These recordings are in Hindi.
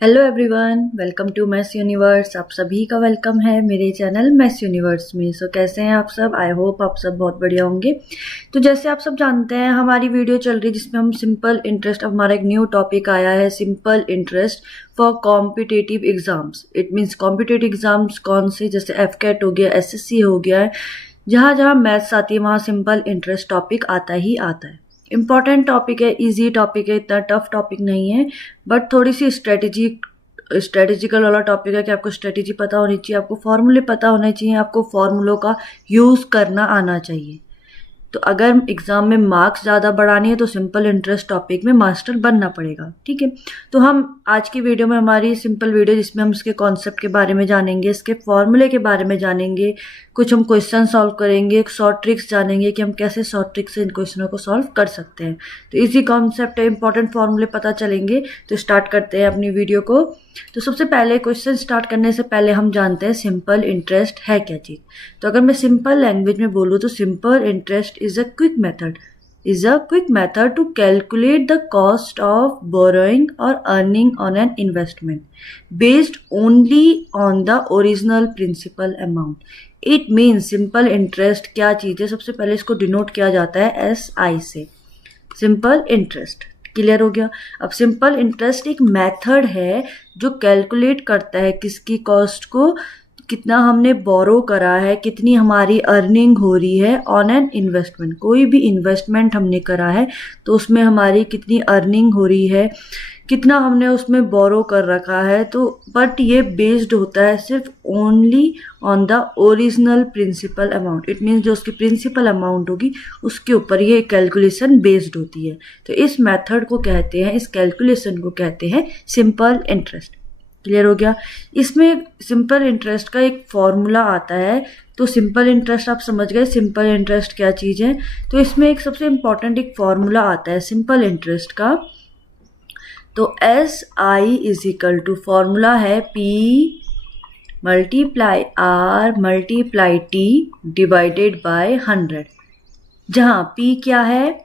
Hello everyone, welcome to maths universe. आप सभी का वेलकम है मेरे चैनल मैथ्स यूनिवर्स में। कैसे हैं आप सब? आई होप आप सब बहुत बढ़िया होंगे। तो जैसे आप सब जानते हैं, हमारी वीडियो चल रही है जिसमें हम सिंपल इंटरेस्ट, अब हमारा एक न्यू टॉपिक आया है, simple interest for competitive exams. It means competitive exams कौन से, जैसे एफकेट हो गया, एसएससी हो गया है, जहाँ जहाँ मैथ्स आती है वहाँ सिंपल इंटरेस्ट टॉपिक आता ही आता है। इम्पॉर्टेंट टॉपिक है, इजी टॉपिक है, इतना टफ टॉपिक नहीं है, बट थोड़ी सी स्ट्रेटेजिकल वाला टॉपिक है कि आपको स्ट्रेटेजी पता होनी चाहिए, आपको फॉर्मूले पता होने चाहिए, आपको फॉर्मूलों का यूज़ करना आना चाहिए। तो अगर एग्जाम में मार्क्स ज़्यादा बढ़ानी है तो सिंपल इंटरेस्ट टॉपिक में मास्टर बनना पड़ेगा। ठीक है, तो हम आज की वीडियो में, हमारी सिंपल वीडियो जिसमें हम इसके कॉन्सेप्ट के बारे में जानेंगे, इसके फॉर्मूले के बारे में जानेंगे, कुछ हम क्वेश्चन सॉल्व करेंगे, शॉर्ट ट्रिक्स जानेंगे कि हम कैसे शॉर्ट ट्रिक्स से इन क्वेश्चनों को सॉल्व कर सकते हैं। तो इजी कॉन्सेप्ट है, इंपॉर्टेंट फॉर्मूले पता चलेंगे। तो स्टार्ट करते हैं अपनी वीडियो को। तो सबसे पहले क्वेश्चन स्टार्ट करने से पहले हम जानते हैं सिंपल इंटरेस्ट है क्या चीज़। तो अगर मैं सिंपल लैंग्वेज में बोलूँ तो simple interest is a quick method to calculate the cost of borrowing और earning on an investment based only on the original principal amount. It means simple interest क्या चीज़ है, सबसे पहले इसको डिनोट किया जाता है SI से, सिंपल इंटरेस्ट। क्लियर हो गया? अब सिंपल इंटरेस्ट एक मेथड है जो कैलकुलेट करता है किसकी कॉस्ट को, कितना हमने बोरो करा है, कितनी हमारी अर्निंग हो रही है ऑन एन इन्वेस्टमेंट। कोई भी इन्वेस्टमेंट हमने करा है तो उसमें हमारी कितनी अर्निंग हो रही है, कितना हमने उसमें बोरो कर रखा है। तो बट ये बेस्ड होता है सिर्फ only on the original principal amount. It means जो उसकी प्रिंसिपल अमाउंट होगी उसके ऊपर ये कैलकुलेशन बेस्ड होती है। तो इस मेथड को कहते हैं, इस कैलकुलेशन को कहते हैं सिंपल इंटरेस्ट। क्लियर हो गया? इसमें सिंपल इंटरेस्ट का एक फॉर्मूला आता है। तो सिंपल इंटरेस्ट आप समझ गए सिंपल इंटरेस्ट क्या चीज़ है। तो इसमें एक सबसे इम्पॉर्टेंट एक फॉर्मूला आता है सिंपल इंटरेस्ट का। तो SI is equal to, formula है P multiply R multiply T divided by 100। जहाँ P क्या है,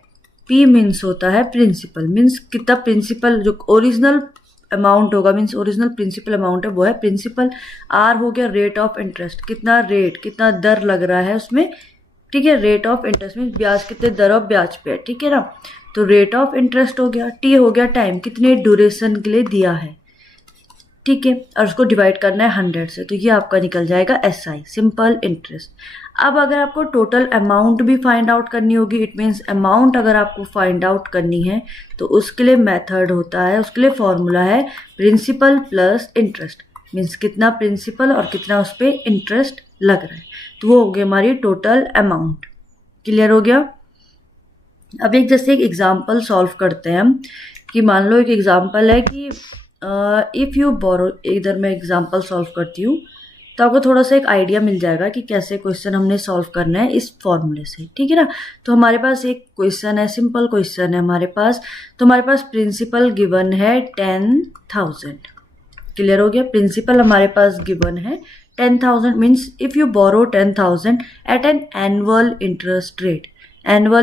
P मीन्स होता है प्रिंसिपल, मीन्स कितना प्रिंसिपल, जो ओरिजिनल अमाउंट होगा मीन्स ओरिजिनल प्रिंसिपल अमाउंट है वो है प्रिंसिपल। R हो गया रेट ऑफ इंटरेस्ट, कितना रेट, कितना दर लग रहा है उसमें। ठीक है, रेट ऑफ इंटरेस्ट मीन्स ब्याज, कितने दर ऑफ ब्याज पे है। ठीक है ना, तो रेट ऑफ इंटरेस्ट हो गया। T हो गया टाइम, कितने ड्यूरेशन के लिए दिया है। ठीक है, और उसको डिवाइड करना है 100 से, तो ये आपका निकल जाएगा SI, सिंपल इंटरेस्ट। अब अगर आपको टोटल अमाउंट भी फाइंड आउट करनी होगी, इट मीन्स अमाउंट अगर आपको फाइंड आउट करनी है तो उसके लिए मेथड होता है, उसके लिए फॉर्मूला है प्रिंसिपल प्लस इंटरेस्ट। मीन्स कितना प्रिंसिपल और कितना उस पर इंटरेस्ट लग रहा है, तो वो हो गई हमारी टोटल अमाउंट। क्लियर हो गया? अब एक जैसे एक एग्जाम्पल सॉल्व करते हैं हम, कि मान लो एक एग्जाम्पल है कि इफ़ यू बोरो, इधर मैं एग्जाम्पल सॉल्व करती हूँ तो आपको थोड़ा सा एक आइडिया मिल जाएगा कि कैसे क्वेश्चन हमने सॉल्व करना है इस फॉर्मूले से। ठीक है ना, तो हमारे पास एक क्वेश्चन है, सिंपल क्वेश्चन है हमारे पास। तो हमारे पास प्रिंसिपल गिवन है 10,000। क्लियर हो गया? प्रिंसिपल हमारे पास गिवन है 10,000, means if you borrow 10,000 at an annual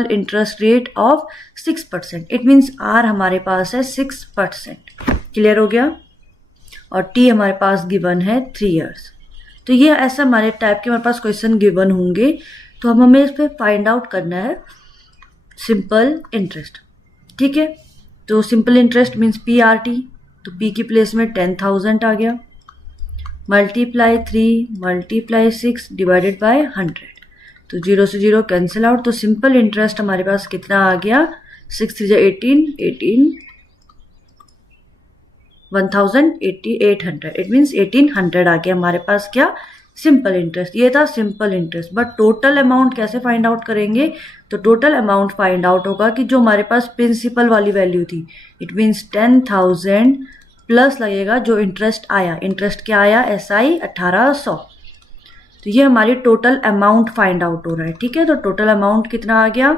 interest rate of 6%। It means R हमारे पास है 6%। क्लियर हो गया? और T हमारे पास गिवन है 3 years। तो ये ऐसा हमारे टाइप के हमारे पास क्वेश्चन गिवन होंगे, तो हमें इस पर फाइंड आउट करना है सिंपल इंटरेस्ट। ठीक है, तो सिंपल इंटरेस्ट मीन्स PRT, तो P की प्लेस में 10,000 आ गया, मल्टीप्लाई 3 मल्टीप्लाई 6 डिवाइडेड बाय 100। तो 0 से 0 कैंसिल आउट, तो सिंपल इंटरेस्ट हमारे पास कितना आ गया, 6 3 18 1,800। इट मीन्स 1,800 आ गया हमारे पास क्या, सिंपल इंटरेस्ट। ये था simple interest. But total amount कैसे फाइंड आउट करेंगे, तो टोटल अमाउंट फाइंड आउट होगा कि जो हमारे पास प्रिंसिपल वाली वैल्यू थी, इट मीन्स 10,000 प्लस लगेगा जो इंटरेस्ट आया। इंटरेस्ट क्या आया, SI 1,800। तो ये हमारी टोटल अमाउंट फाइंड आउट हो रहा है। ठीक है, तो टोटल अमाउंट कितना आ गया,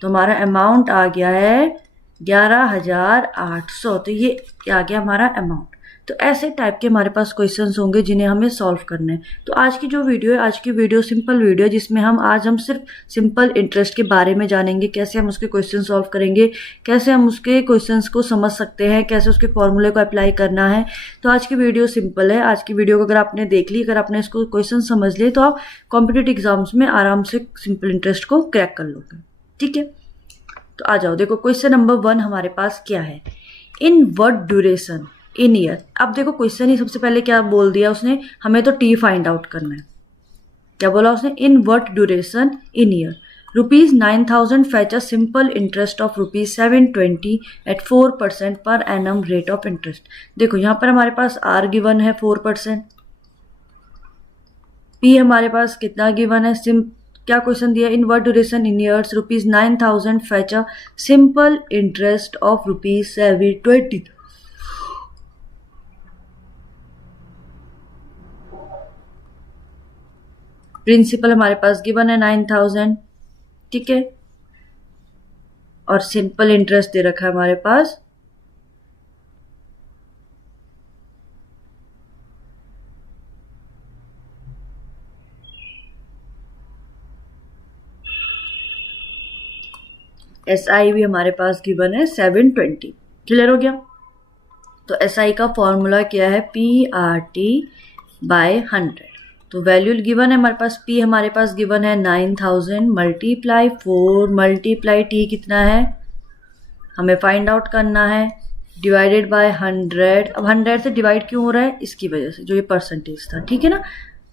तो हमारा अमाउंट आ गया है 11,800। तो ये आ गया हमारा अमाउंट। तो ऐसे टाइप के हमारे पास क्वेश्चंस होंगे जिन्हें हमें सॉल्व करना है। तो आज की जो वीडियो है, आज की वीडियो सिंपल वीडियो है, जिसमें हम सिर्फ सिंपल इंटरेस्ट के बारे में जानेंगे, कैसे हम उसके क्वेश्चन सॉल्व करेंगे, कैसे हम उसके क्वेश्चंस को समझ सकते हैं, कैसे उसके फॉर्मूले को अप्लाई करना है। तो आज की वीडियो सिंपल है। आज की वीडियो को अगर आपने देख ली, अगर आपने इसको क्वेश्चन समझ लिए, तो आप कॉम्पिटिटिव एग्जाम्स में आराम से सिंपल इंटरेस्ट को क्रैक कर लोगे। ठीक है, तो आ जाओ, देखो क्वेश्चन नंबर 1 हमारे पास क्या है। इन व्हाट ड्यूरेशन इन ईयर। अब देखो क्वेश्चन ही सबसे पहले क्या बोल दिया उसने, हमें तो टी फाइंड आउट करना है। क्या बोला उसने, इन what duration in year ₹9,000 fetch a simple interest of ₹720 at 4% per annum rate of interest। देखो यहाँ पर हमारे पास R गिवन है 4%, P हमारे पास कितना गिवन है, क्या क्वेश्चन दिया, in what duration in years ₹9,000 fetch a simple interest of ₹720। Principal हमारे पास गिवन है 9,000, ठीक है, और सिंपल इंटरेस्ट दे रखा है हमारे पास SI भी हमारे पास गिवन है 720। क्लियर हो गया। तो SI का फॉर्मूला क्या है, PRT/100। तो वैल्यू गिवन है हमारे पास, P हमारे पास गिवन है 9,000 मल्टीप्लाई 4 मल्टीप्लाई T कितना है, हमें फाइंड आउट करना है, डिवाइडेड बाय 100। अब 100 से डिवाइड क्यों हो रहा है, इसकी वजह से, जो ये परसेंटेज था। ठीक है ना,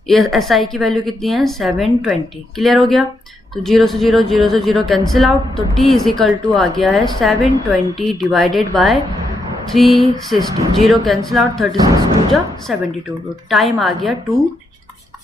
ये SI की वैल्यू कितनी है, 720। क्लियर हो गया। तो 0 से 0 कैंसिल आउट, तो T इज इक्वल टू आ गया है 720 डिवाइडेड बाय 360। 0 कैंसिल आउट, 36 2 जा 72। तो टाइम आ गया 2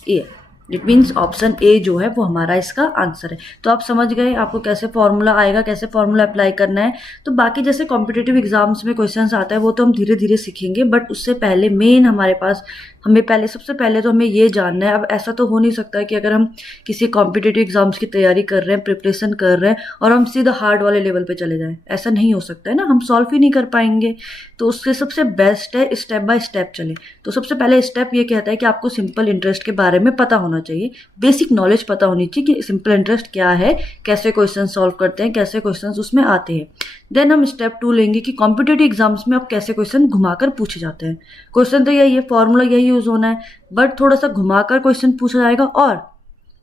year. It means option A जो है वो हमारा इसका आंसर है। तो आप समझ गए आपको कैसे फॉर्मूला आएगा, कैसे फॉर्मूला अप्लाई करना है। तो बाकी जैसे कॉम्पिटिटिव एग्जाम्स में क्वेश्चंस आता है वो तो हम धीरे धीरे सीखेंगे, बट उससे पहले मेन हमारे पास सबसे पहले तो हमें ये जानना है। अब ऐसा तो हो नहीं सकता कि अगर हम किसी कॉम्पिटिटिव एग्जाम्स की तैयारी कर रहे हैं, प्रिपरेशन कर रहे हैं, और हम सीधा हार्ड वाले लेवल पे चले जाएं, ऐसा नहीं हो सकता है ना, हम सॉल्व ही नहीं कर पाएंगे। तो उससे सबसे बेस्ट है स्टेप बाय स्टेप चले। तो सबसे पहले स्टेप ये कहता है कि आपको सिंपल इंटरेस्ट के बारे में पता होना चाहिए, बेसिक नॉलेज पता होनी चाहिए कि सिंपल इंटरेस्ट क्या है, कैसे क्वेश्चन सॉल्व करते हैं, कैसे क्वेश्चन उसमें आते हैं। देन हम स्टेप 2 लेंगे कि कॉम्पिटिटिव एग्जाम्स में अब कैसे क्वेश्चन घुमाकर पूछे जाते हैं। क्वेश्चन तो यही है, फॉर्मूला यही यूज होना है, बट थोड़ा सा घुमाकर क्वेश्चन पूछा जाएगा। और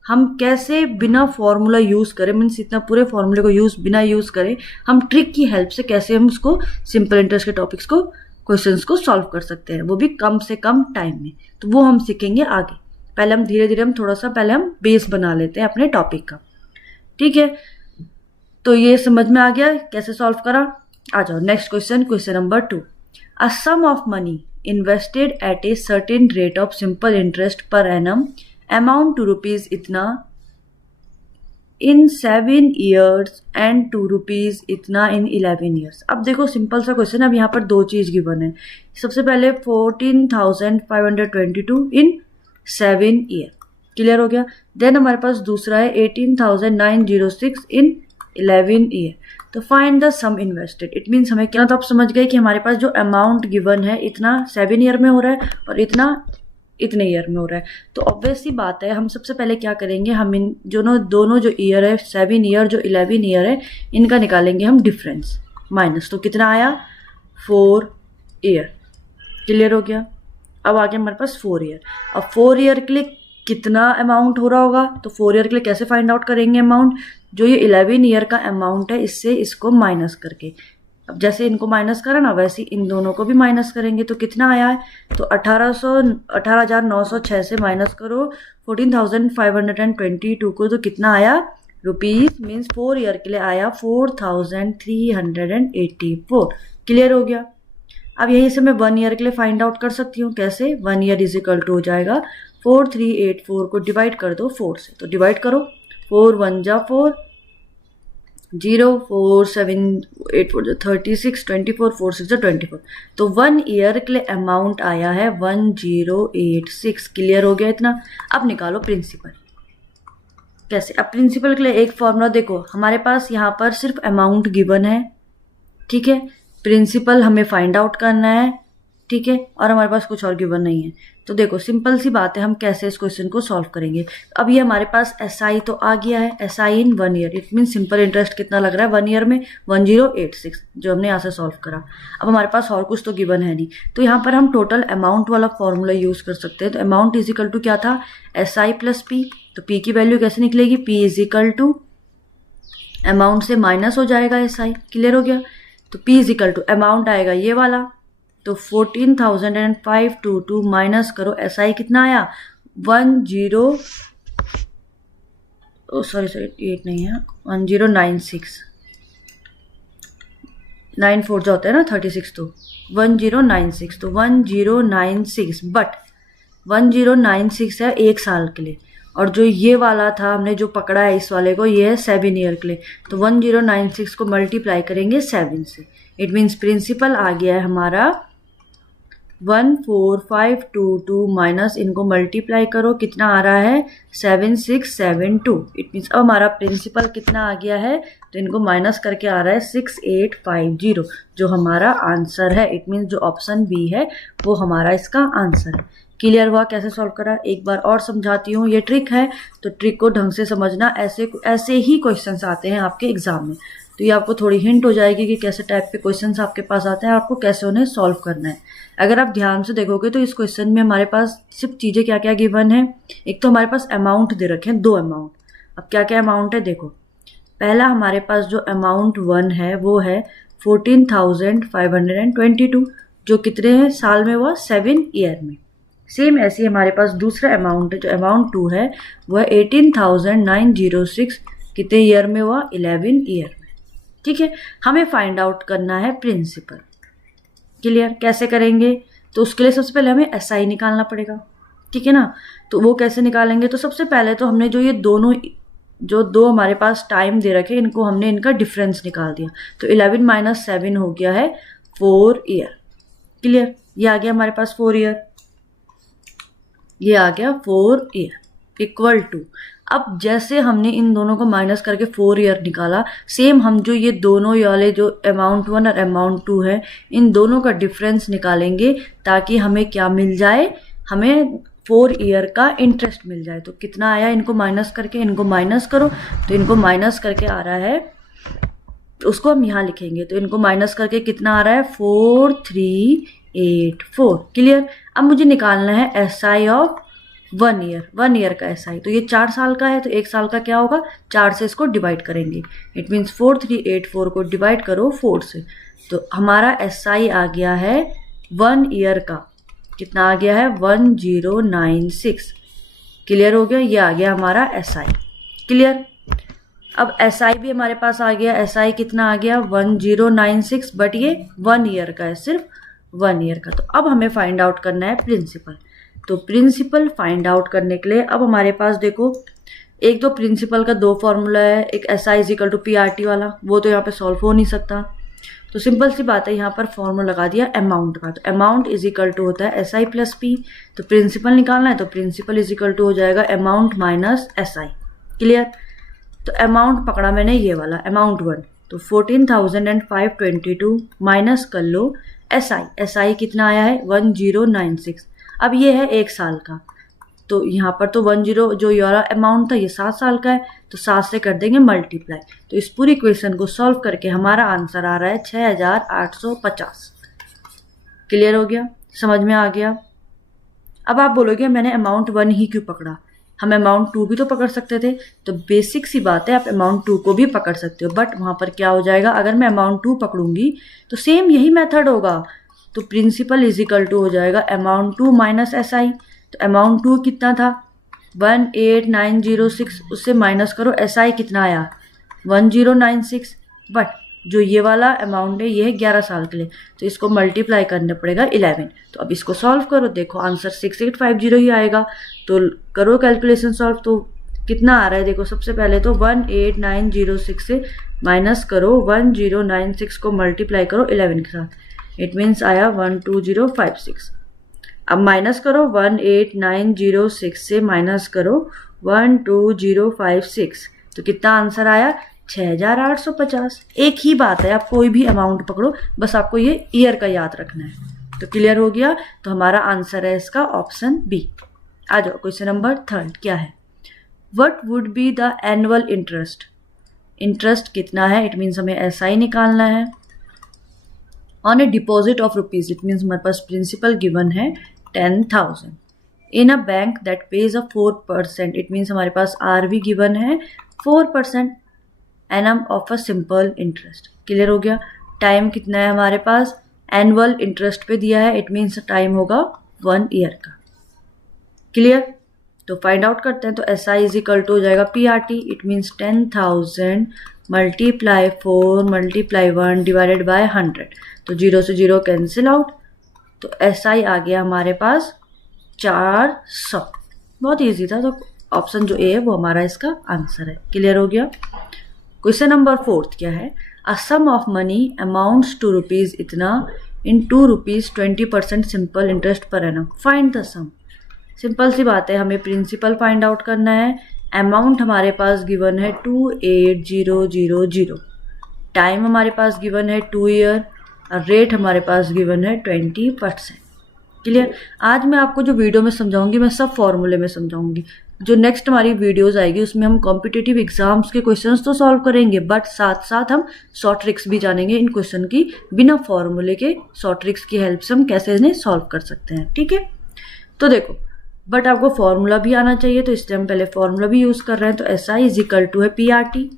हम कैसे बिना फॉर्मूला यूज करें, मीन्स इतना पूरे फॉर्मूले को बिना यूज करें, हम ट्रिक की हेल्प से कैसे हम उसको सिंपल इंटरेस्ट के टॉपिक्स को, क्वेश्चंस को सॉल्व कर सकते हैं, वो भी कम से कम टाइम में। तो वो हम सीखेंगे आगे। पहले हम धीरे धीरे हम बेस बना लेते हैं अपने टॉपिक का। ठीक है, तो ये समझ में आ गया कैसे सॉल्व करा। आ जाओ next question, question number 2। A sum of money invested at a certain rate of simple interest per annum amount to rupees इतना in 7 years and to rupees इतना in 11 years। अब देखो सिंपल सा क्वेश्चन है। अब यहाँ पर दो चीज गिवन है। सबसे पहले 14,522 in 7 ईयर। क्लियर हो गया। देन हमारे पास दूसरा है 18,906 in 11 ईयर। तो find the sum invested. It means हमें क्या, तो आप समझ गए कि हमारे पास जो अमाउंट गिवन है इतना 7 ईयर में हो रहा है और इतना इतने ईयर में हो रहा है। तो ऑब्वियस सी बात है, हम सबसे पहले क्या करेंगे, हम इन दोनों जो ईयर है, 7 ईयर जो 11 ईयर है, इनका निकालेंगे हम डिफरेंस माइनस। तो कितना आया, 4 ईयर। क्लियर हो गया। अब आगे हमारे पास 4 ईयर। अब 4 ईयर के लिए कितना अमाउंट हो रहा होगा, तो 4 ईयर के लिए कैसे फाइंड आउट करेंगे अमाउंट, जो ये 11 ईयर का अमाउंट है इससे इसको माइनस करके। अब जैसे इनको माइनस करा ना, वैसे इन दोनों को भी माइनस करेंगे। तो कितना आया है, तो 18,906 से माइनस करो 14,522 को, तो कितना आया रुपीज, मीन्स 4 ईयर के लिए आया 4,384। क्लियर हो गया। अब यहीं से मैं 1 ईयर के लिए फाइंड आउट कर सकती हूँ। कैसे, 1 ईयर इज इक्वल टू हो जाएगा 4384 को डिवाइड कर दो 4 से। तो डिवाइड करो, 4 1 जा 4, 0 4 7 8 4 36, 24 4 6 24। तो 1 ईयर के लिए अमाउंट आया है 1086। क्लियर हो गया इतना। अब निकालो प्रिंसिपल। कैसे, अब प्रिंसिपल के लिए एक फॉर्मूला देखो, हमारे पास यहाँ पर सिर्फ अमाउंट गिवन है, ठीक है। प्रिंसिपल हमें फाइंड आउट करना है, ठीक है, और हमारे पास कुछ और गिवन नहीं है। तो देखो सिंपल सी बात है, हम कैसे इस क्वेश्चन को सॉल्व करेंगे। अब ये हमारे पास SI तो आ गया है, SI in 1 year, it mean simple interest कितना लग रहा है 1 ईयर में 1086, जो हमने यहाँ से सॉल्व करा। अब हमारे पास और कुछ तो गिवन है नहीं, तो यहाँ पर हम टोटल अमाउंट वाला फॉर्मूला यूज कर सकते हैं। तो अमाउंट इज इक्वल टू क्या था, SI प्लस P। तो P की वैल्यू कैसे निकलेगी, P is equal to amount से माइनस हो जाएगा SI। क्लियर हो गया। तो P is equal to amount आएगा ये वाला, तो 14,522 माइनस करो SI कितना आया 8 नहीं है 1096, 94 जो होता है ना 36, तो 1096, तो 1096, बट 1096 है 1 साल के लिए, और जो ये वाला था हमने जो पकड़ा है इस वाले को, ये है 7 ईयर के लिए। तो 1096 को मल्टीप्लाई करेंगे 7 से, इट मीन्स प्रिंसिपल आ गया है हमारा 14522 माइनस इनको मल्टीप्लाई करो कितना आ रहा है 7672। इट मीन्स अब हमारा प्रिंसिपल कितना आ गया है, तो इनको माइनस करके आ रहा है 6850, जो हमारा आंसर है। इट मीन्स जो ऑप्शन बी है वो हमारा इसका आंसर है। क्लियर हुआ कैसे सॉल्व करा, एक बार और समझाती हूँ। ये ट्रिक है, तो ट्रिक को ढंग से समझना, ऐसे ही क्वेश्चंस आते हैं आपके एग्जाम में। तो ये आपको थोड़ी हिंट हो जाएगी कि कैसे टाइप के क्वेश्चंस आपके पास आते हैं, आपको कैसे उन्हें सॉल्व करना है। अगर आप ध्यान से देखोगे तो इस क्वेश्चन में हमारे पास सिर्फ चीज़ें क्या क्या गिवन है। एक तो हमारे पास अमाउंट दे रखे हैं, 2 अमाउंट। अब क्या क्या अमाउंट है देखो, पहला हमारे पास जो अमाउंट 1 है वो है 14,522, जो कितने हैं साल में, वो 7 ईयर में। सेम ऐसे ही हमारे पास दूसरा अमाउंट है, जो अमाउंट 2 है वह 18,906, कितने ईयर में हुआ 11 ईयर में। ठीक है, हमें फाइंड आउट करना है प्रिंसिपल। क्लियर, कैसे करेंगे, तो उसके लिए सबसे पहले हमें SI निकालना पड़ेगा। ठीक है ना, तो वो कैसे निकालेंगे, तो सबसे पहले तो हमने जो ये दोनों जो 2 हमारे पास टाइम दे रखे इनको हमने इनका डिफरेंस निकाल दिया। तो 11 माइनस 7 हो गया है 4 ईयर। क्लियर, ये आ गया हमारे पास 4 ईयर, ये आ गया 4 ईयर इक्वल टू, अब जैसे हमने इन दोनों को माइनस करके 4 ईयर निकाला, सेम हम जो ये दोनों वाले जो अमाउंट 1 और अमाउंट 2 है इन दोनों का डिफरेंस निकालेंगे, ताकि हमें क्या मिल जाए, हमें 4 ईयर का इंटरेस्ट मिल जाए। तो कितना आया, इनको माइनस करके, इनको माइनस करो, तो इनको माइनस करके आ रहा है, तो उसको हम यहाँ लिखेंगे, तो इनको माइनस करके कितना आ रहा है 4384। क्लियर, अब मुझे निकालना है SI ऑफ 1 ईयर, 1 ईयर का SI। तो ये 4 साल का है, तो 1 साल का क्या होगा, 4 से इसको डिवाइड करेंगे। इट मीन्स 4384 को डिवाइड करो 4 से, तो हमारा SI आ गया है 1 ईयर का, कितना आ गया है 1096। क्लियर हो गया, ये आ गया हमारा SI। क्लियर, अब SI भी हमारे पास आ गया, SI कितना आ गया 1096, बट ये 1 ईयर का है, सिर्फ 1 ईयर का। तो अब हमें फाइंड आउट करना है प्रिंसिपल। तो प्रिंसिपल फाइंड आउट करने के लिए अब हमारे पास देखो, एक तो प्रिंसिपल का 2 फॉर्मूला है, एक SI is equal to PRT वाला, वो तो यहाँ पे सॉल्व हो नहीं सकता। तो सिंपल सी बात है, यहाँ पर फॉर्मूला लगा दिया अमाउंट का। तो अमाउंट इज इक्वल टू होता है SI प्लस P। तो प्रिंसिपल निकालना है, तो प्रिंसिपल इज इक्वल टू हो जाएगा अमाउंट माइनस SI। क्लियर, तो अमाउंट पकड़ा मैंने ये वाला अमाउंट 1, तो 14,522 माइनस कर लो SI कितना आया है 1096। अब ये है 1 साल का, तो यहाँ पर तो 10 जो ये अमाउंट था ये 7 साल का है, तो 7 से कर देंगे मल्टीप्लाई। तो इस पूरी इक्वेशन को सॉल्व करके हमारा आंसर आ रहा है 6850। क्लियर हो गया, समझ में आ गया। अब आप बोलोगे मैंने अमाउंट 1 ही क्यों पकड़ा, हम अमाउंट 2 भी तो पकड़ सकते थे। तो बेसिक सी बात है, आप अमाउंट 2 को भी पकड़ सकते हो, बट वहाँ पर क्या हो जाएगा, अगर मैं अमाउंट 2 पकड़ूंगी तो सेम यही मेथड होगा। तो प्रिंसिपल इज इक्वल टू हो जाएगा अमाउंट 2 माइनस SI। तो अमाउंट 2 कितना था 18906, उससे माइनस करो SI कितना आया 1096, बट जो ये वाला अमाउंट है ये है 11 साल के लिए, तो इसको मल्टीप्लाई करना पड़ेगा 11। तो अब इसको सॉल्व करो, देखो आंसर 6850 ही आएगा। तो करो कैलकुलेशन सॉल्व, तो कितना आ रहा है देखो, सबसे पहले तो 18906 से माइनस करो 1096 को मल्टीप्लाई करो 11 के साथ, इट मीन्स आया 12056। अब माइनस करो 18906 से माइनस करो 12056, तो कितना आंसर आया 6850। एक ही बात है, आप कोई भी अमाउंट पकड़ो, बस आपको ये ईयर का याद रखना है। तो क्लियर हो गया, तो हमारा आंसर है इसका ऑप्शन बी। आ जाओ क्वेश्चन नंबर 3 क्या है, what would be the annual interest, interest कितना है, इट मीन्स हमें SI निकालना है, on a deposit of rupees, it means हमारे पास प्रिंसिपल गिवन है 10,000 in a bank that pays a 4%, it means हमारे पास RV गिवन है 4% annum of a simple interest. Clear हो गया, टाइम कितना है हमारे पास, एनुअल इंटरेस्ट पे दिया है, इट मीन्स टाइम होगा 1 ईयर का। क्लियर, तो फाइंड आउट करते हैं, तो SI इज इक्वल टू हो जाएगा PRT, it means 10,000 multiply 4 multiply 1 divided by 100, तो 0 से 0 कैंसिल आउट, तो SI आ गया हमारे पास 400। बहुत इजी था, तो ऑप्शन जो ए है वो हमारा इसका आंसर है। क्लियर हो गया। क्वेश्चन नंबर 4 क्या है, a sum of money amounts to rupees इतना इन 2 रुपीज 20% सिंपल इंटरेस्ट पर annum, find the sum. Simple सी बात है, हमें प्रिंसिपल फाइंड आउट करना है, अमाउंट हमारे पास गिवन है 28000, टाइम हमारे पास गिवन है 2 ईयर और रेट हमारे पास गिवन है 20%। क्लियर, आज मैं आपको जो वीडियो में समझाऊंगी मैं सब फॉर्मूले में समझाऊंगी, जो नेक्स्ट हमारी वीडियोस आएगी उसमें हम कॉम्पिटिटिव एग्जाम्स के क्वेश्चंस तो सॉल्व करेंगे, बट साथ साथ हम शॉर्ट ट्रिक्स भी जानेंगे इन क्वेश्चन की, बिना फॉर्मूले के शॉर्ट ट्रिक्स की हेल्प से हम कैसे इन्हें सॉल्व कर सकते हैं। ठीक है, तो देखो, बट आपको फॉर्मूला भी आना चाहिए, तो इसलिए हम पहले फॉर्मूला भी यूज कर रहे हैं, तो SI इज इक्वल टू है PRT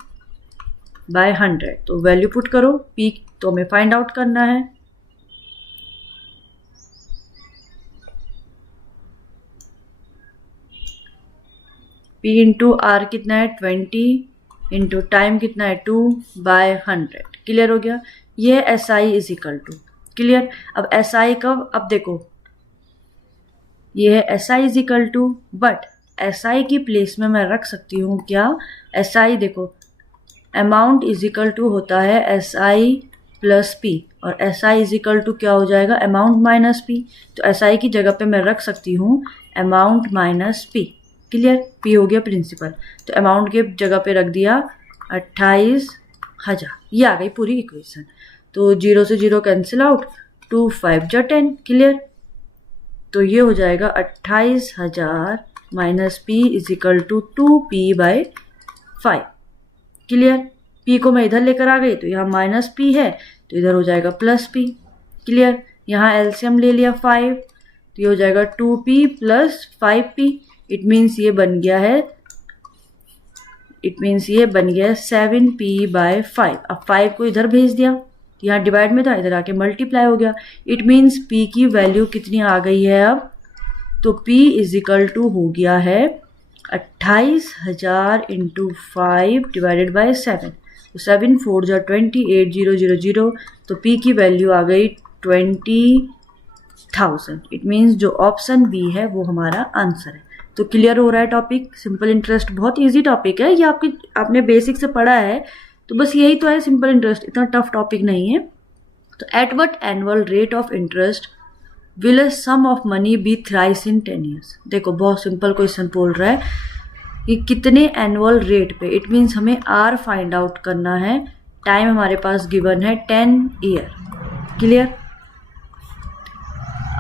बाय 100, तो वैल्यू पुट करो, P तो हमें फाइंड आउट करना है, P इंटू R कितना है 20 इंटू टाइम कितना है 2 बाय 100। क्लियर हो गया, ये है SI is equal to. Clear, अब SI का अब देखो, ये है SI is equal to, but SI की प्लेस में मैं रख सकती हूँ क्या, SI देखो अमाउंट इज इक्वल टू होता है SI प्लस P, और SI इज इक्वल टू क्या हो जाएगा, अमाउंट माइनस P, तो SI की जगह पे मैं रख सकती हूँ amount minus P। Clear, P हो गया प्रिंसिपल, तो अमाउंट के जगह पे रख दिया 28,000, ये आ गई पूरी इक्वेशन, तो 0 से 0 कैंसिल आउट, 2 5 जा 10। क्लियर, तो ये हो जाएगा 28,000 minus P is equal to 2P by 5। Clear, P को मैं इधर लेकर आ गई, तो यहाँ माइनस P है तो इधर हो जाएगा प्लस P। क्लियर, यहाँ एलसीएम ले लिया 5, तो ये हो जाएगा 2P plus 5P, it means ये बन गया है 7P बाय 5। अब 5 को इधर भेज दिया, यहाँ डिवाइड में था, इधर आके मल्टीप्लाई हो गया, इट मीन्स P की वैल्यू कितनी आ गई है अब, तो P इज इक्वल टू हो गया है 28,000 इंटू 5 डिवाइडेड बाय 7, तो 7 4 जा 20, 8000, तो P की वैल्यू आ गई 20,000। इट मीन्स जो ऑप्शन बी है वो हमारा आंसर है। तो क्लियर हो रहा है टॉपिक, सिंपल इंटरेस्ट बहुत इजी टॉपिक है, ये आपने बेसिक से पढ़ा है, तो बस यही तो है सिंपल इंटरेस्ट, इतना टफ टॉपिक नहीं है। तो at what annual rate of interest will a sum of money be thrice in 10 years. देखो बहुत सिंपल क्वेश्चन बोल रहा है कि कितने एनुअल रेट पे, इट मीन्स हमें R फाइंड आउट करना है, टाइम हमारे पास गिवन है 10 ईयर। क्लियर,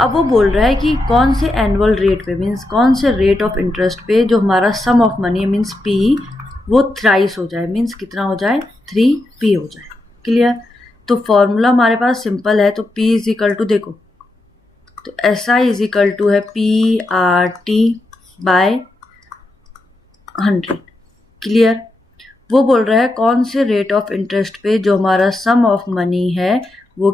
अब वो बोल रहा है कि कौन से एनुअल रेट पे, मीन्स कौन से रेट ऑफ इंटरेस्ट पे जो हमारा सम ऑफ मनी मीन्स P वो थ्राइस हो जाए, मीन्स कितना हो जाए 3P हो जाए। क्लियर, तो फॉर्मूला हमारे पास सिंपल है, तो P इज इक्वल टू देखो, तो SI इज इक्वल टू है PRT बाय 100। क्लियर, वो बोल रहा है कौन से रेट ऑफ इंटरेस्ट पे जो हमारा सम ऑफ मनी है वो वो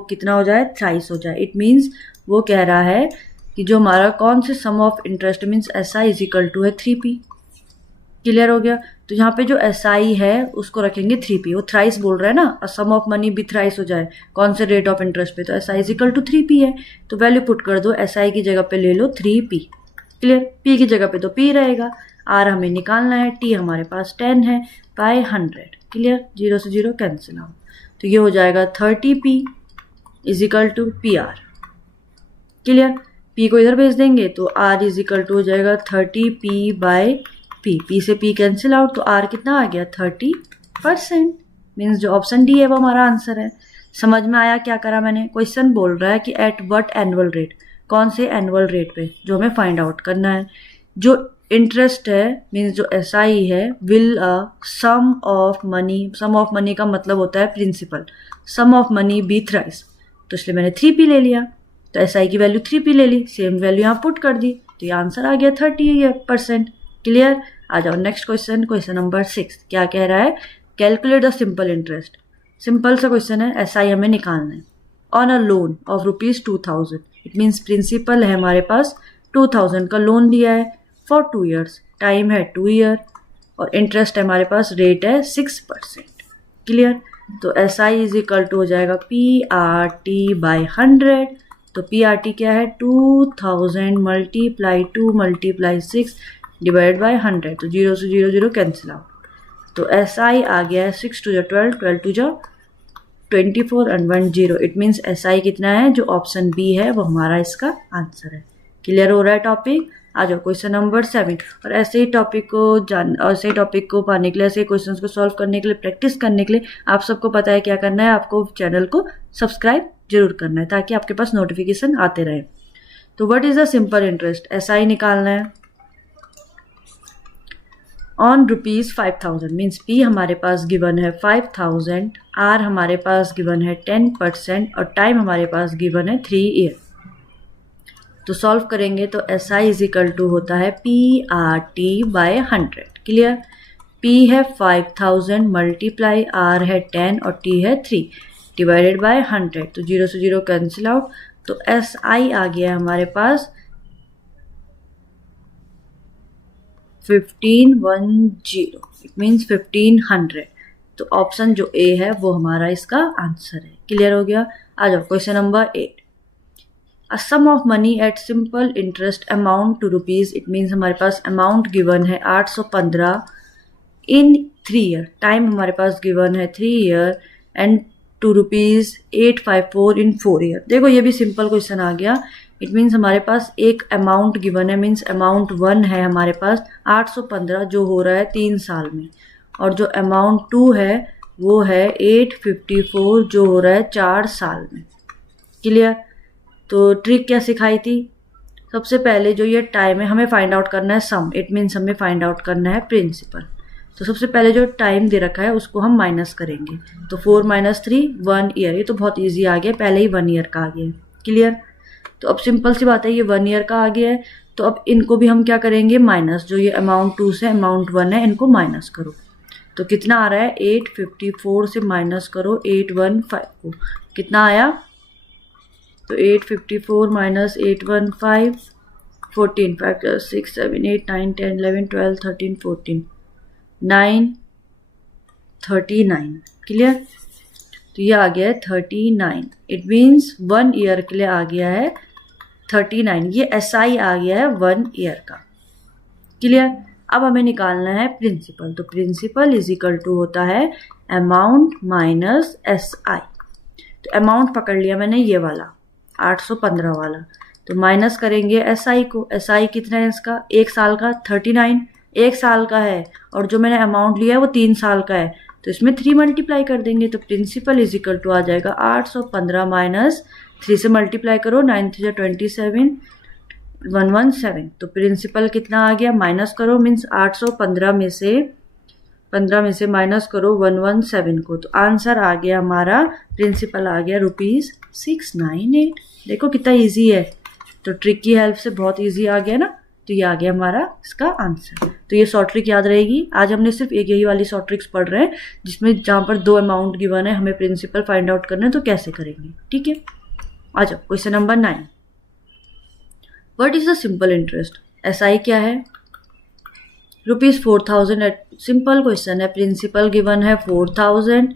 कितना हो जाए, थ्राइस हो जाए। इट मीन्स वो कह रहा है कि जो हमारा कौन से sum of interest means SI is equal to है 3P। क्लियर हो गया, तो यहाँ पे जो SI है उसको रखेंगे 3P, वो थ्राइस बोल रहा है ना, सम ऑफ मनी भी थ्राइस हो जाए कौन से रेट ऑफ इंटरेस्ट पे, तो SI is equal to 3P है, तो वैल्यू पुट कर दो, SI की जगह पे ले लो 3P। क्लियर, P की जगह पे तो P रहेगा, R हमें निकालना है, T हमारे पास 10 है बाय 100। क्लियर, 0 से 0 कैंसिल आउट, तो ये हो जाएगा 30P is equal to PR। Clear, P को इधर भेज देंगे तो R इज इक्वल टू हो जाएगा 30P बाय P, P से P कैंसिल आउट, तो R कितना आ गया 30%, मीन्स जो ऑप्शन डी है वो हमारा आंसर है। समझ में आया क्या करा मैंने? क्वेश्चन बोल रहा है कि एट व्हाट एनुअल रेट, कौन से एनुअल रेट पे, जो हमें फाइंड आउट करना है। जो इंटरेस्ट है मीन्स जो एसआई है, will sum of money, sum of money का मतलब होता है principal, sum of money be thrice, तो इसलिए मैंने 3p ले लिया, तो एसआई की वैल्यू 3p ले ली, सेम वैल्यू यहाँ पुट कर दी, तो ये आंसर आ गया 30%। क्लियर? आ जाओ नेक्स्ट क्वेश्चन, क्वेश्चन नंबर 6 क्या कह रहा है? Calculate the simple interest. Simple सा क्वेश्चन है, एसआई हमें निकालना है। On a loan of ₹2000, it means principal है हमारे पास 2000 का लोन लिया है फॉर 2 years, टाइम है 2 year और इंटरेस्ट है हमारे पास, रेट है 6%। क्लियर? तो S I is equal to हो जाएगा PRT/100। तो PRT क्या है? 2000 मल्टीप्लाई 2 मल्टीप्लाई 6 डिवाइड बाई 100, तो 0 से 0 0 कैंसिल आउट। तो एस आई आ गया है 6 2 12, 12 2 24 एंड 1 0। इट मीन्स एस आई कितना है? जो ऑप्शन बी है वो हमारा इसका आंसर है। क्लियर हो रहा है टॉपिक? आ जाओ क्वेश्चन नंबर 7। और ऐसे ही टॉपिक को पाने के लिए, ऐसे क्वेश्चंस को सॉल्व करने के लिए, प्रैक्टिस करने के लिए आप सबको पता है क्या करना है, आपको चैनल को सब्सक्राइब जरूर करना है ताकि आपके पास नोटिफिकेशन आते रहे। तो what is the simple interest? SI निकालना है ऑन ₹5000, मीन्स पी हमारे पास गिवन है 5000, आर हमारे पास गिवन है 10% और टाइम हमारे पास गिवन है 3 year। तो सॉल्व करेंगे तो S I is equal to होता है PRT/100। क्लियर? P है 5000 मल्टीप्लाई आर है 10 और T है 3 डिवाइडेड बाय 100, तो 0 से 0 कैंसिल आउट। तो एस आई आ गया हमारे पास 1510, इट मीन्स 1500। तो ऑप्शन जो ए है वो हमारा इसका आंसर है। क्लियर हो गया? आ जाओ question number 8। A sum of money at simple interest amount to rupees, it means हमारे पास अमाउंट गिवन है 815 इन 3 year, टाइम हमारे पास गिवन है 3 year एंड ₹854 इन 4 year। देखो ये भी सिंपल क्वेश्चन आ गया। इट मीन्स हमारे पास एक अमाउंट गिवन है, मीन्स अमाउंट 1 है हमारे पास 815 जो हो रहा है 3 साल में, और जो अमाउंट 2 है वो है 854 जो हो रहा है 4 साल में। क्लियर? तो ट्रिक क्या सिखाई थी? सबसे पहले जो ये टाइम है हमें फाइंड आउट करना है सम, इट मीन्स हमें फाइंड आउट करना है प्रिंसिपल। तो सबसे पहले जो टाइम दे रखा है उसको हम माइनस करेंगे, तो 4 - 3 1 year। ये तो बहुत इजी आ गया, पहले ही 1 year का आ गया। क्लियर? तो अब सिंपल सी बात है, ये 1 year का आ गया है, तो अब इनको भी हम क्या करेंगे? माइनस, जो ये अमाउंट 2 से अमाउंट 1 है इनको माइनस करो। तो कितना आ रहा है? 854 से माइनस करो 815 को, कितना आया? तो 854 माइनस 815 14, 5 6 7 8 9 10 11 12 13 14 9 39। क्लियर? तो ये आ गया है 39। इट मीन्स 1 year के लिए आ गया है 39। ये एस आई आ गया है 1 year का। क्लियर? अब हमें निकालना है प्रिंसिपल। तो प्रिंसिपल इज इक्वल टू होता है अमाउंट माइनस एस आई। तो अमाउंट पकड़ लिया मैंने ये वाला 815 वाला, तो माइनस करेंगे एस आई को। एस आई कितना है इसका? 1 साल का 39, 1 साल का है, और जो मैंने अमाउंट लिया है वो 3 साल का है, तो इसमें 3 मल्टीप्लाई कर देंगे। तो प्रिंसिपल इज इक्वल टू आ जाएगा 815 माइनस 3 से मल्टीप्लाई करो, 9 3 27 117। तो प्रिंसिपल कितना आ गया? माइनस करो, मीन्स 815 में से माइनस करो 117 को, तो आंसर आ गया हमारा, प्रिंसिपल आ गया ₹698। देखो कितना इजी है। तो ट्रिक की हेल्प से बहुत इजी आ गया ना। तो ये आ गया हमारा इसका आंसर। तो ये शॉर्ट ट्रिक याद रहेगी। आज हमने सिर्फ एक यही वाली शॉर्ट ट्रिक्स पढ़ रहे हैं जिसमें जहाँ पर 2 अमाउंट गिवन है, हमें प्रिंसिपल फाइंड आउट करना है, तो कैसे करेंगे। ठीक है? आ जाओ question number 9। What is the simple interest? S I क्या है? ₹4000। सिंपल क्वेश्चन है। प्रिंसिपल गिवन है 4000,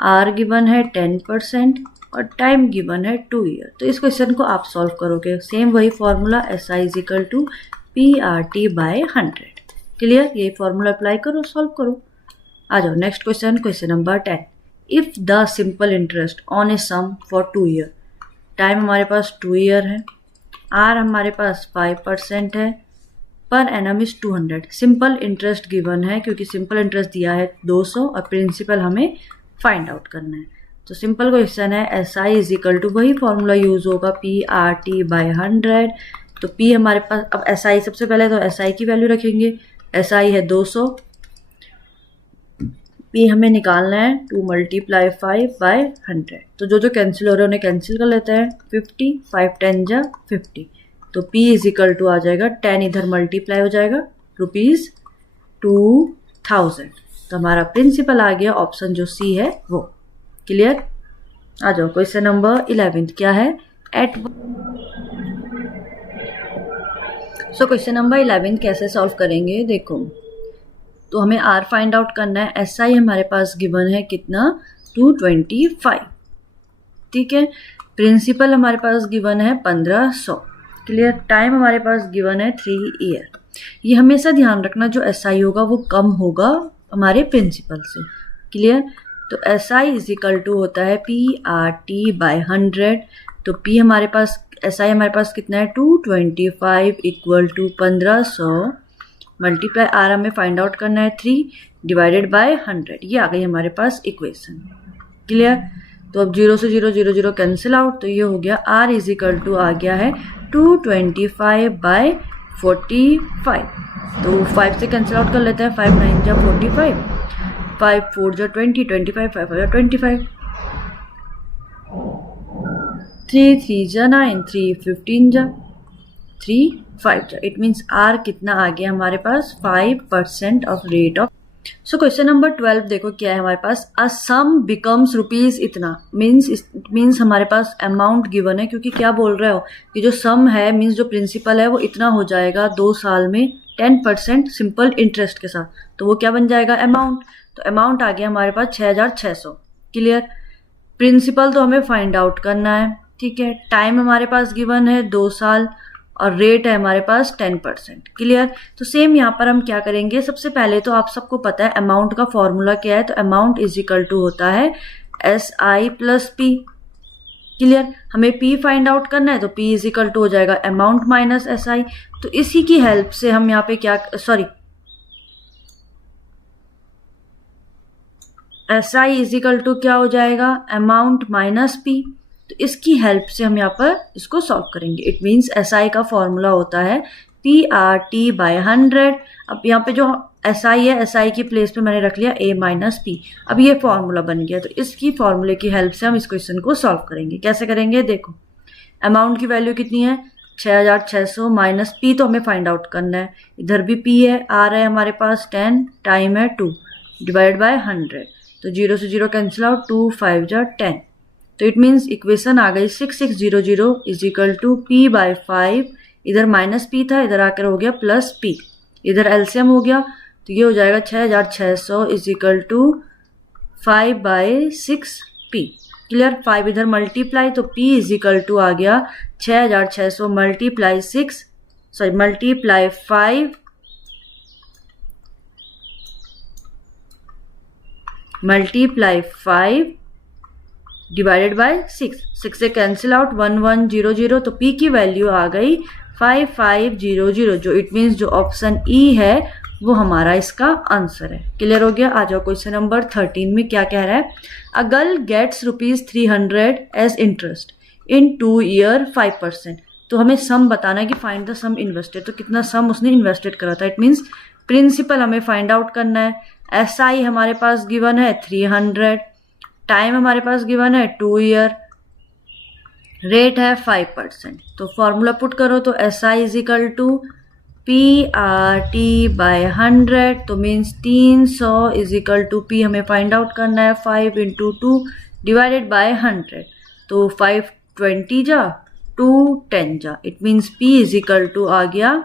आर गिवन है 10% और टाइम गिवन है 2 year। तो इस क्वेश्चन को आप सॉल्व करोगे, सेम वही formula S I is equal to PRT/100। Clear? यही फॉर्मूला अप्लाई करो, सॉल्व करो। आ जाओ next question, question number 10। If the simple interest on a sum for 2 year, time हमारे पास 2 year है, आर हमारे पास 5% है, per annum is 200। Simple interest given है क्योंकि सिंपल इंटरेस्ट दिया है 200 और प्रिंसिपल हमें फाइंड आउट करना है। तो तो सिंपल क्वेश्चन है, S I is equal to, वही फॉर्मूला यूज होगा पी आर टी बाई 100। तो पी हमारे पास, अब एस आई सबसे पहले तो एस आई की वैल्यू रखेंगे, एस आई है 200, पी हमें निकालना है 2 मल्टीप्लाई 5 बाई 100। तो जो जो कैंसिल हो रहे हैं उन्हें कैंसिल कर लेते हैं, 50, 5 10 जा 50। तो P इज इक्वल टू आ जाएगा 10 इधर मल्टीप्लाई हो जाएगा ₹2000। तो हमारा प्रिंसिपल आ गया ऑप्शन जो सी है वो। क्लियर? आ जाओ क्वेश्चन नंबर 11 क्या है, एट। सो क्वेश्चन नंबर 11 कैसे सॉल्व करेंगे देखो। तो हमें आर फाइंड आउट करना है, एस आई हमारे पास गिवन है कितना, 225। ठीक है, प्रिंसिपल हमारे पास गिवन है 1500। क्लियर? टाइम हमारे पास गिवन है 3 ईयर। ये हमेशा ध्यान रखना, जो एस आई होगा वो कम होगा हमारे प्रिंसिपल से। क्लियर? तो S I is equal to होता है पी आर टी बाई 100। तो पी हमारे पास, एस आई हमारे पास कितना है 225 इक्वल टू 1500 मल्टीप्लाई आर हमें फाइंड आउट करना है 3 डिवाइडेड बाय 100। ये आ गई हमारे पास इक्वेशन। क्लियर? तो अब 0 से 0 0 0 कैंसिल आउट, तो ये हो गया आर इज इक्वल टू आ गया है 225 बाय 45। तो 5 से कैंसिल आउट कर लेते हैं, 5 9 जा 45, 5 4 जा 20, 25 5 5 जा 25, 3 3 जा 9, 3 15 जा 3 5 जा। इट मीन्स आर कितना आ गया हमारे पास, 5% of rate of. So question number 12 देखो क्या है हमारे पास, अ सम बिकम्स रुपीज इतना, मीन्स हमारे पास अमाउंट गिवन है, क्योंकि क्या बोल रहे हो कि जो सम है मीन्स जो प्रिंसिपल है वो इतना हो जाएगा 2 साल में 10% सिंपल इंटरेस्ट के साथ। तो वो क्या बन जाएगा, अमाउंट। तो अमाउंट आ गया हमारे पास 6600। क्लियर? प्रिंसिपल तो हमें फाइंड आउट करना है। ठीक है, टाइम हमारे पास गिवन है 2 साल और रेट है हमारे पास 10%। क्लियर? तो सेम यहाँ पर हम क्या करेंगे, सबसे पहले तो आप सबको पता है अमाउंट का फॉर्मूला क्या है, तो अमाउंट इज इक्वल टू होता है एस आई प्लस पी। क्लियर? हमें पी फाइंड आउट करना है, तो पी इज इक्वल टू हो जाएगा अमाउंट माइनस एस आई। तो इसी की हेल्प से हम यहाँ पे क्या, sorry, S I is equal to क्या हो जाएगा, अमाउंट माइनस पी। तो इसकी हेल्प से हम यहाँ पर इसको सॉल्व करेंगे। इट मीन्स एस आई का फॉर्मूला होता है पी आर टी बाई 100। अब यहाँ पे जो एस आई है, एस आई की प्लेस पे मैंने रख लिया ए माइनस पी। अब ये फॉर्मूला बन गया, तो इसकी फॉर्मूले की हेल्प से हम इस क्वेश्चन को सॉल्व करेंगे। कैसे करेंगे देखो, अमाउंट की वैल्यू कितनी है 6600 माइनस पी, तो हमें फाइंड आउट करना है। इधर भी पी है, आर है हमारे पास 10, टाइम है 2 डिवाइड बाय 100। तो 0 से 0 कैंसिल आउट, 2 5 जा 10। तो इट मीन्स इक्वेशन आ गई 6600 is equal to P by 5। इधर माइनस पी था, इधर आकर हो गया प्लस पी, इधर एलसीएम हो गया, तो ये हो जाएगा 6600 is equal to 5 by 6 P. Clear? 5 इधर मल्टीप्लाई, तो पी इज इक्वल टू आ गया 6600 multiply 6, sorry multiply 5 multiply 5 divided by 6। 6 से कैंसिल आउट, 1 1 0 0। तो P की वैल्यू आ गई 5500, जो इट मीन्स जो ऑप्शन ई है वो हमारा इसका आंसर है। क्लियर हो गया? आ जाओ क्वेश्चन नंबर 13 में क्या कह रहा है, a girl gets ₹300 as interest in 2 year 5%। तो हमें सम बताना है कि फाइंड द सम इन्वेस्टेड, तो कितना सम उसने इन्वेस्टेड करा था। इट मीन्स प्रिंसिपल हमें फाइंड आउट करना है। एस आई हमारे पास गिवन है 300, टाइम हमारे पास गिवन है 2 ईयर, रेट है 5%। तो फॉर्मूला पुट करो, तो S I is equal to P R T by 100। तो means 300 is equal to P हमें फाइंड आउट करना है 5 इंटू 2 डिवाइडेड बाय 100। तो 5 20 जा 2 10 जा, it means P is equal to आ गया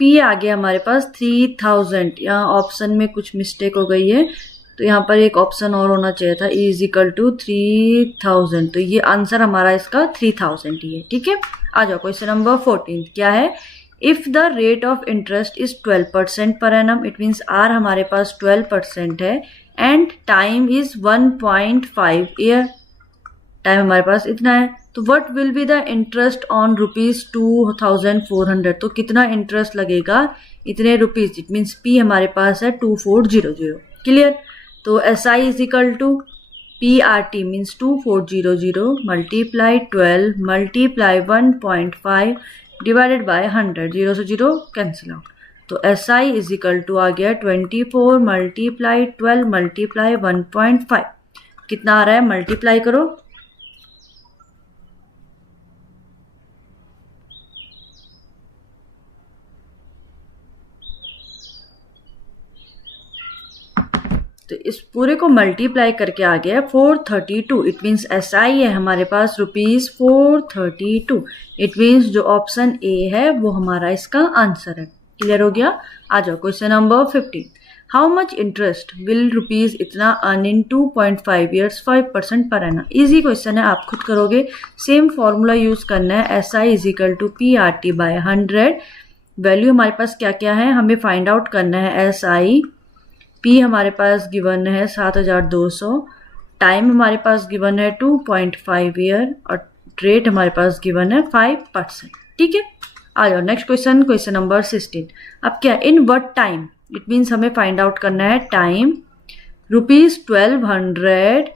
P आ गया हमारे पास 3000। यहाँ ऑप्शन में कुछ मिस्टेक हो गई है, तो यहाँ पर एक ऑप्शन और होना चाहिए था, E इज इक्वल टू 3000। तो ये आंसर हमारा इसका 3000 ही है। ठीक है, आ जाओ क्वेश्चन नंबर 14। क्या है? If the rate of interest is 12% per annum, it means R हमारे पास 12% है and time is 1.5 year, time हमारे पास इतना है, तो what will be the interest on ₹2400। तो कितना इंटरेस्ट लगेगा इतने रुपीज, इट मीन्स पी हमारे पास है 2400। क्लियर? तो S I is equal to P R T means 2400 multiply 12 multiply 1.5 divided by 100, 0 से 0 कैंसिल आउट। तो S I is equal to आ गया 24 मल्टीप्लाई 12 मल्टीप्लाई 1.5। कितना आ रहा है? मल्टीप्लाई करो, तो इस पूरे को मल्टीप्लाई करके आ गया 432। इट मीन्स एस आई है हमारे पास ₹432। इट मीन्स जो ऑप्शन ए है वो हमारा इसका आंसर है। क्लियर हो गया? आ जाओ question number 15। How much interest will rupees इतना अर्न इन 2.5 ईयर्स 5% पर एनम। इजी क्वेश्चन है, आप खुद करोगे। सेम फॉर्मूला यूज करना है, S I is equal to P R T by 100। Value हमारे पास क्या क्या है हमें फाइंड आउट करना है। एस आई पी हमारे पास गिवन है 7200, टाइम हमारे पास गिवन है 2.5 ईयर और रेट हमारे पास गिवन है 5%। ठीक है, आ जाओ नेक्स्ट क्वेश्चन, क्वेश्चन नंबर 16। अब क्या? In what time, it means हमें फाइंड आउट करना है time, ₹1200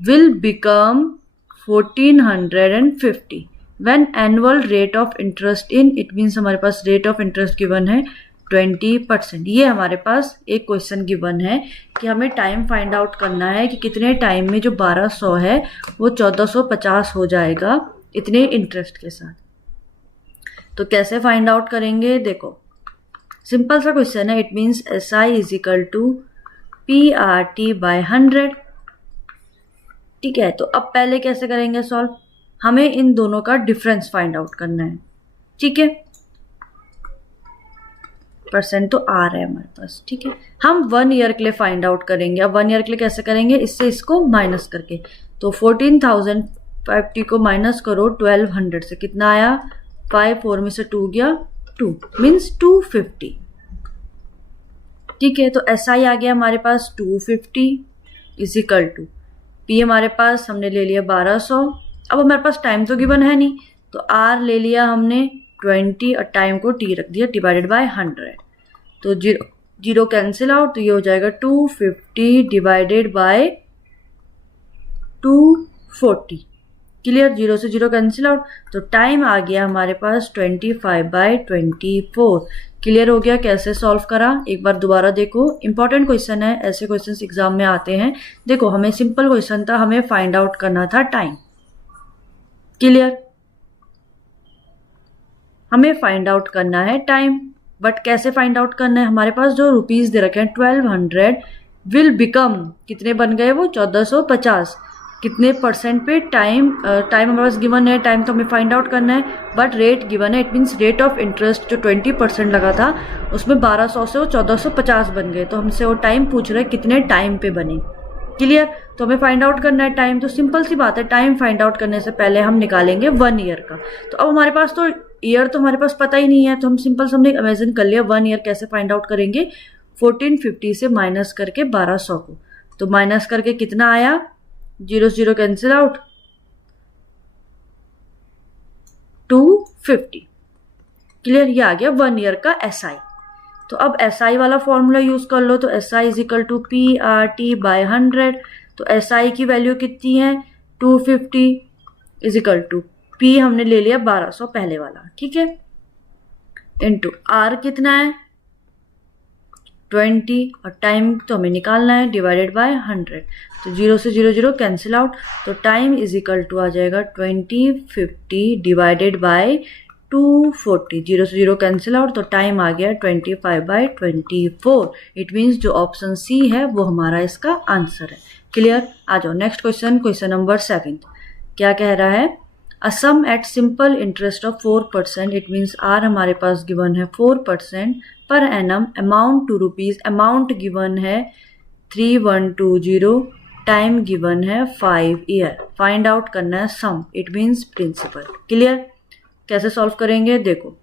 will become 1450 when annual rate of interest in, it means हमारे पास रेट ऑफ इंटरेस्ट गिवन है 20%। ये हमारे पास एक क्वेश्चन गिवन है कि हमें टाइम फाइंड आउट करना है कि कितने टाइम में जो 1200 है वो 1450 हो जाएगा इतने इंटरेस्ट के साथ। तो कैसे फाइंड आउट करेंगे? देखो सिंपल सा क्वेश्चन है। It means S I is equal to P R T by 100। ठीक है, तो अब पहले कैसे करेंगे सॉल्व? हमें इन दोनों का डिफरेंस फाइंड आउट करना है। ठीक है, परसेंट तो आ रहा है हमारे पास। ठीक है, हम 1 ईयर के लिए फाइंड आउट करेंगे। अब 1 ईयर के लिए कैसे करेंगे? इससे इसको माइनस करके, तो 14,050 को माइनस करो 1200 से, कितना आया? 5 4 में से 2 गया 2 मीन्स 250। ठीक है, तो एस आई आ गया हमारे पास 250 इज इक्वल टू पी हमारे पास हमने ले लिया 1200। अब हमारे पास टाइम तो गिवन है नहीं, तो आर ले लिया हमने 20 और टाइम को टी रख दिया डिवाइडेड बाय 100। तो 0 कैंसिल आउट, तो ये हो जाएगा 250 डिवाइडेड बाय 240। क्लियर? 0 से 0 कैंसिल आउट, तो टाइम आ गया हमारे पास 25/24। क्लियर हो गया? कैसे सॉल्व करा एक बार दोबारा देखो, इंपॉर्टेंट क्वेश्चन है, ऐसे क्वेश्चंस एग्जाम में आते हैं। देखो हमें सिंपल क्वेश्चन था, हमें फाइंड आउट करना था टाइम। क्लियर? हमें फाइंड आउट करना है टाइम, बट कैसे फाइंड आउट करना है? हमारे पास जो रुपीज दे रखे हैं 1200 विल बिकम, कितने बन गए वो? 1450। कितने परसेंट पे? टाइम हमारे पास गिवन है, टाइम तो हमें फाइंड आउट करना है, बट रेट गिवन है। It means rate of interest जो 20% लगा था उसमें 1200 से वो 1450 बन गए, तो हमसे वो टाइम पूछ रहे कितने टाइम पे बने। क्लियर? तो हमें फाइंड आउट करना है टाइम, तो सिंपल सी बात है, टाइम फाइंड आउट करने से पहले हम निकालेंगे 1 ईयर का। तो अब हमारे पास तो ईयर तो हमारे पास पता ही नहीं है, तो हम सिंपल से हमने इमेजिन कर लिया 1 ईयर कैसे फाइंड आउट करेंगे। 1450 से माइनस करके 1200 को, तो माइनस करके कितना आया? 0 0 कैंसिल आउट, 250। क्लियर? ये आ गया 1 ईयर का एस आई। तो अब एस आई वाला फॉर्मूला यूज कर लो, तो S I is equal to P R T by 100। तो एस आई की वैल्यू कितनी है? 250 इज इक्वल टू पी हमने ले लिया 1200 पहले वाला, ठीक है, इंटू आर कितना है? 20 और टाइम तो हमें निकालना है डिवाइडेड बाय 100। तो 0 से 0 0 कैंसिल आउट, तो टाइम इज इक्वल टू आ जाएगा 2050 डिवाइडेड बाय 240। 0 से 0 कैंसिल आउट, तो टाइम आ गया 25/24। इट मीन्स जो ऑप्शन सी है वो हमारा इसका आंसर है। क्लियर? आ जाओ नेक्स्ट क्वेश्चन, क्वेश्चन नंबर 7। क्या कह रहा है? A sum at simple interest of 4%, it means R हमारे पास गिवन है 4% पर annum, amount to rupees, amount given है 3120, टाइम गिवन है 5 ईयर। फाइंड आउट करना है सम, इट मीन्स प्रिंसिपल। क्लियर? कैसे सॉल्व करेंगे देखो,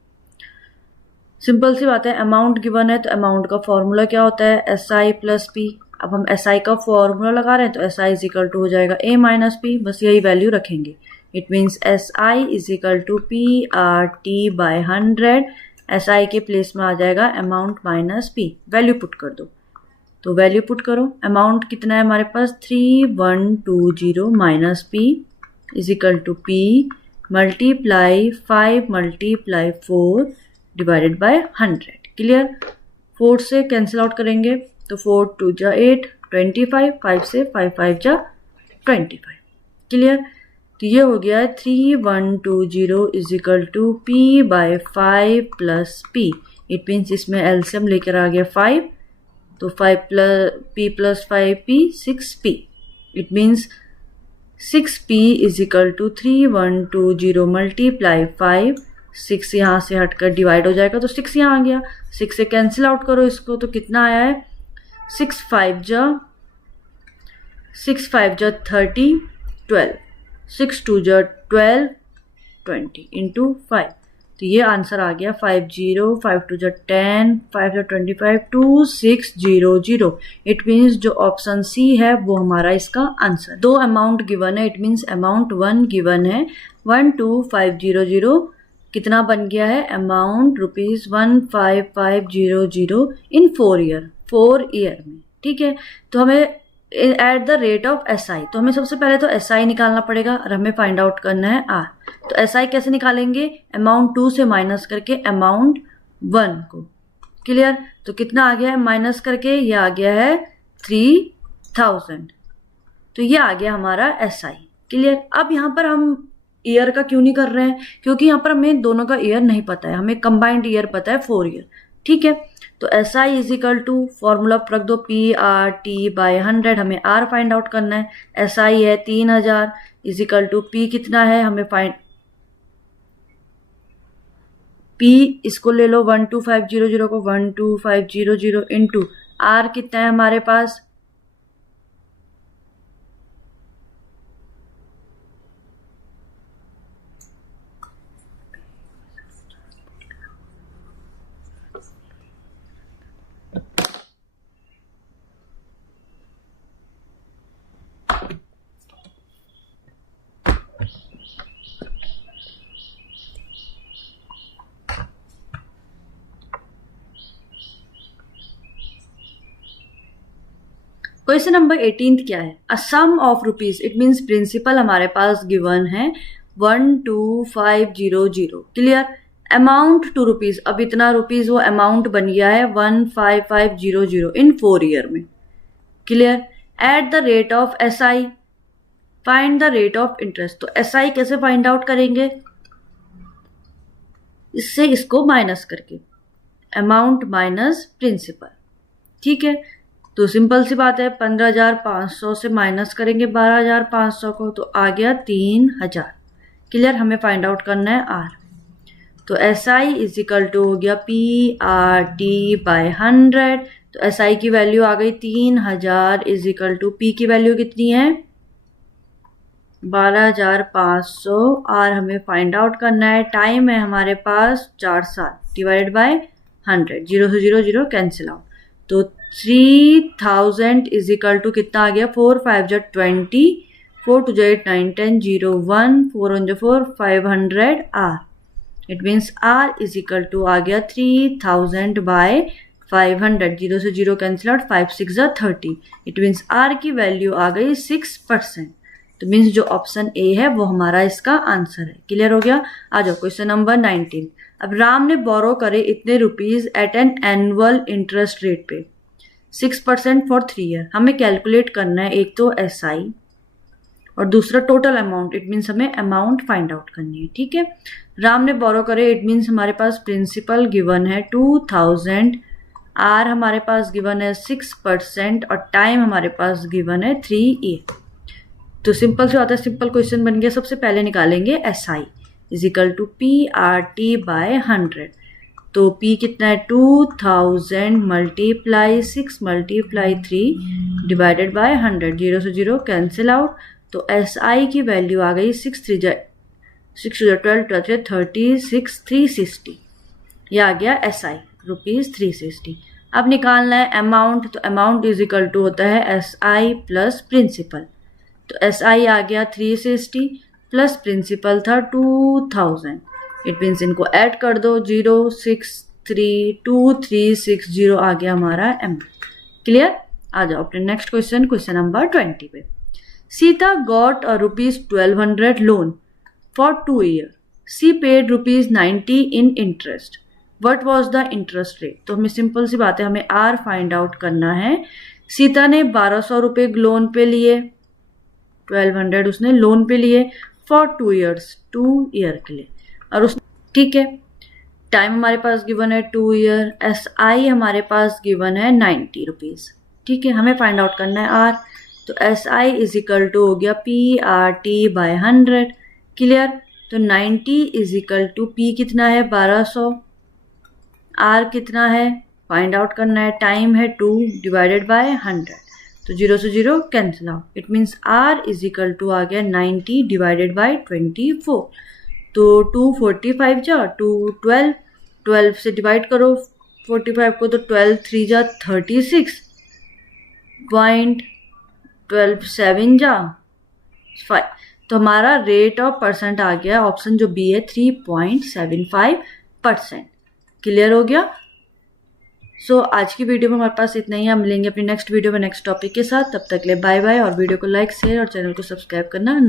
सिंपल सी बात है, अमाउंट गिवन है तो अमाउंट का फॉर्मूला क्या होता है, एस आई प्लस पी। अब हम एस आई का फॉर्मूला लगा रहे हैं तो S I is equal to हो जाएगा ए माइनस पी, बस यही वैल्यू रखेंगे। It means S I is equal to P R T by 100। S I के प्लेस में आ जाएगा amount minus P, value put कर दो। तो वैल्यू पुट करो, अमाउंट कितना है हमारे पास 3120 minus P is equal to P multiply 5 multiply 4 divided by 100। Clear? 4 से कैंसिल आउट करेंगे तो 4 2 जा 8, 25, 5 से 5 5 जा 25। क्लियर? तो ये हो गया 3120 is equal to P by 5 plus P. It means इसमें एलसीएम लेकर आ गया 5, तो 5 plus 5p 6p। It means 6p is equal to 3120 multiply 5, 6 यहाँ से हटकर डिवाइड हो जाएगा तो 6 यहाँ आ गया, 6 से कैंसिल आउट करो इसको तो कितना आया है 6 5 जा 30, 12, 6 2 जा 12, 20 इंटू 5। तो ये आंसर आ गया 50, 5 2 जा 10, 5 जा 25, 2600। इट मीन्स जो ऑप्शन सी है वो हमारा इसका आंसर। दो अमाउंट गिवन है, इट मीन्स अमाउंट 1 गिवन है 12500, कितना बन गया है अमाउंट रुपीज 15500 इन 4 ईयर, 4 ईयर में। ठीक है, तो हमें at the rate of S I, तो हमें सबसे पहले तो एस आई निकालना पड़ेगा और हमें फाइंड आउट करना है आर। तो एस आई कैसे निकालेंगे, अमाउंट 2 से माइनस करके अमाउंट 1 को। क्लियर? तो कितना आ गया है माइनस करके, ये आ गया है 3000, तो ये आ गया हमारा एस आई। क्लियर? अब यहाँ पर हम ईयर का क्यों नहीं कर रहे हैं, क्योंकि यहाँ पर हमें दोनों का ईयर नहीं पता है, हमें कंबाइंड ईयर पता है 4 ईयर। ठीक है, तो S I is equal to formula रख दो पी आर टी बाय 100, हमें आर फाइंड आउट करना है। एस आई है 3000 इज इक्वल टू पी कितना है हमें फाइंड, पी इसको ले लो 12500 को 12500 इंटू आर कितना है हमारे पास, क्वेश्चन नंबर 18 क्या है, a sum of rupees, it means principal हमारे पास गिवन है 12500। क्लियर? अमाउंट टू रुपीज, अब इतना रुपीज वो अमाउंट बन गया है 15500 इन 4 ईयर में। Clear? At the rate of S I, find the rate of interest. तो एस आई कैसे फाइंड आउट करेंगे, इससे इसको माइनस करके, अमाउंट माइनस प्रिंसिपल। ठीक है, तो सिंपल सी बात है 15500 से माइनस करेंगे 12500 को, तो आ गया 3000। क्लियर? हमें फाइंड आउट करना है आर। तो S I is equal to हो गया पी आर टी बाय 100। तो एस आई की वैल्यू आ गई 3000 इज इक्वल टू पी की वैल्यू कितनी है 12500, आर हमें फाइंड आउट करना है। टाइम है हमारे पास 4 साल, डिवाइडेड बाय 100, 0 से 0 0 कैंसिल आउट, तो 3000 इज इक्वल टू कितना आ गया 4 5 जा 20, 4 2 जा 8 9 10 0 1 4 1 जा 4 500 R. It means R is equal to आ गया 3000 बाय 500, 0 से 0 कैंसिल आउट, 5 6 जा 30। इट मीन्स आर की वैल्यू आ गई 6%। तो मीन्स जो ऑप्शन ए है वो हमारा इसका आंसर है। क्लियर हो गया? आ जाओ क्वेश्चन नंबर 19। अब राम ने बोरो करे इतने rupees at an annual interest rate पे 6% फॉर 3 ईयर। हमें कैलकुलेट करना है एक तो एस आई और दूसरा टोटल अमाउंट, इट मीन्स हमें अमाउंट फाइंड आउट करनी है। ठीक है, राम ने बोरो करे, इट मीन्स हमारे पास प्रिंसिपल गिवन है 2000, आर हमारे पास गिवन है 6% और टाइम हमारे पास गिवन है 3 ईयर। तो सिंपल से आता है, सिंपल क्वेश्चन बन गया। सबसे पहले निकालेंगे SI is equal to PRT by 100। तो P कितना है 2000 मल्टीप्लाई 6 मल्टीप्लाई 3 डिवाइडेड बाय 100। 0 से 0 कैंसिल आउट। तो SI की वैल्यू आ गई 6 3 6 12 12 36 360। ये आ गया SI ₹360। अब निकालना है अमाउंट। तो अमाउंट इज इक्वल टू होता है SI प्लस प्रिंसिपल। तो SI आ गया 360 प्लस प्रिंसिपल था 2000। इट मीन्स इनको ऐड कर दो। 0632360 आ गया हमारा अमाउंट। क्लियर? आ जाओ अपने नेक्स्ट क्वेश्चन, क्वेश्चन नंबर 20 पे। Sita got a ₹1200 loan for 2 years. She paid ₹90 in interest. What was the interest rate? तो हमें सिंपल सी बात है, हमें R फाइंड आउट करना है। सीता ने 1200 रुपये लोन पे लिए, 1200 उसने लोन पे लिए फॉर 2 years, 2 year के लिए। और उस ठीक है, टाइम हमारे पास गिवन है 2 year, SI हमारे पास गिवन है 90 रुपीज़। ठीक है, हमें फाइंड आउट करना है R। तो SI इज इक्वल टू हो गया PRT बाय 100। क्लियर? तो 90 इज इक्वल टू P कितना है 1200, R कितना है फाइंड आउट करना है, टाइम है 2 डिवाइडेड बाय 100। तो 0 से 0 cancel out. It means R is equal to आ गया 90 डिवाइडेड बाय 24। तो 245 जा 212, 12 से डिवाइड करो 45 को, तो 12 3 जा 36 पॉइंट 12 7 जा 5। तो हमारा रेट ऑफ परसेंट आ गया ऑप्शन जो बी है 3.75%। क्लियर हो गया? सो आज की वीडियो में हमारे पास इतना ही। हम मिलेंगे अपनी नेक्स्ट वीडियो में नेक्स्ट टॉपिक के साथ। तब तक ले बाय बाय। और वीडियो को लाइक शेयर और चैनल को सब्सक्राइब करना ना